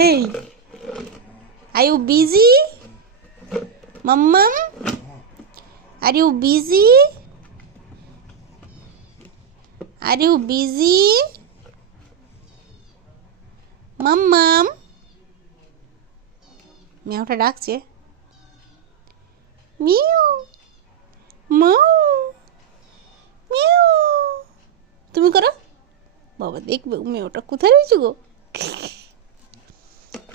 Hey, are you busy? Mama? Are you busy? Are you busy? মাম্মাম মিয়াওটা ডাকছে mu মাউ mu তুমি করো বাবা দেখবে মিয়াওটা কোথায় রয়েছে গো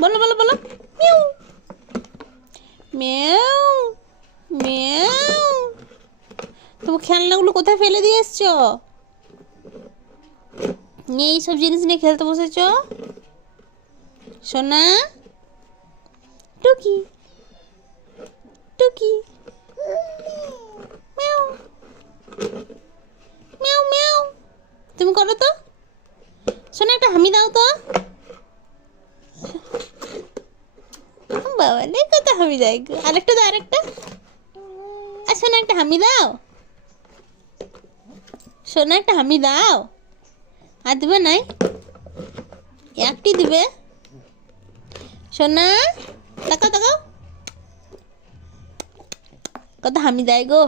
বলো বলো বলো মিউ মিয়াও মিয়াও তুমি খেলনাগুলো কোথায় ফেলে দিয়ে এসছো এই সব জিনিস নিয়ে খেলতে বসেছো সোনা টুকি টুকি মিয়াও মিয়াও মিয়াও তুমি করো তো সোনা একটা হামি দাও তো বাবা রে কত হামি দেয় আরেকটা দাও আরেকটা আর সোনা একটা হামি দাও সোনা একটা হামি দাও আর দিবে নাই একটি দিবে সোনা তাকাও তাকাও কত হামি দেয় গো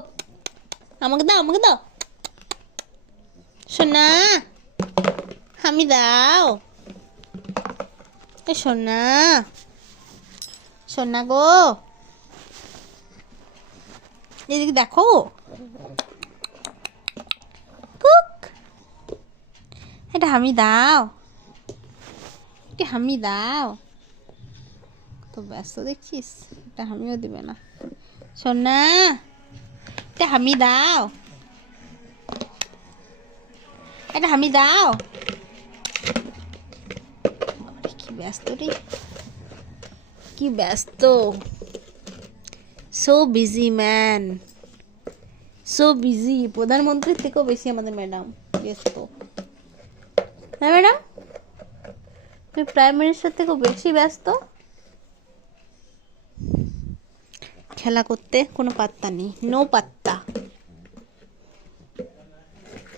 আমাকে দাও সোনা হামি দাও এ সোনা সোনা গো এদিকে দেখো কুক এটা হামি দাও এটা হামি দাও তো ব্যস্ত দেখছিস এটা হামিও দিবে না সোনা এটা হামি দাও এটা হামি দাও কি ব্যস্ত রে কি ব্যস্ত so busy man so busy প্রধানমন্ত্রীর থেকেও বেশি আমাদের ম্যাডাম ব্যস্ত হ্যাঁ ম্যাডাম তুমি প্রাইম মিনিস্টার থেকেও বেশি ব্যস্ত খেলা করতে কোনো পাত্তা নেই নো পাত্তা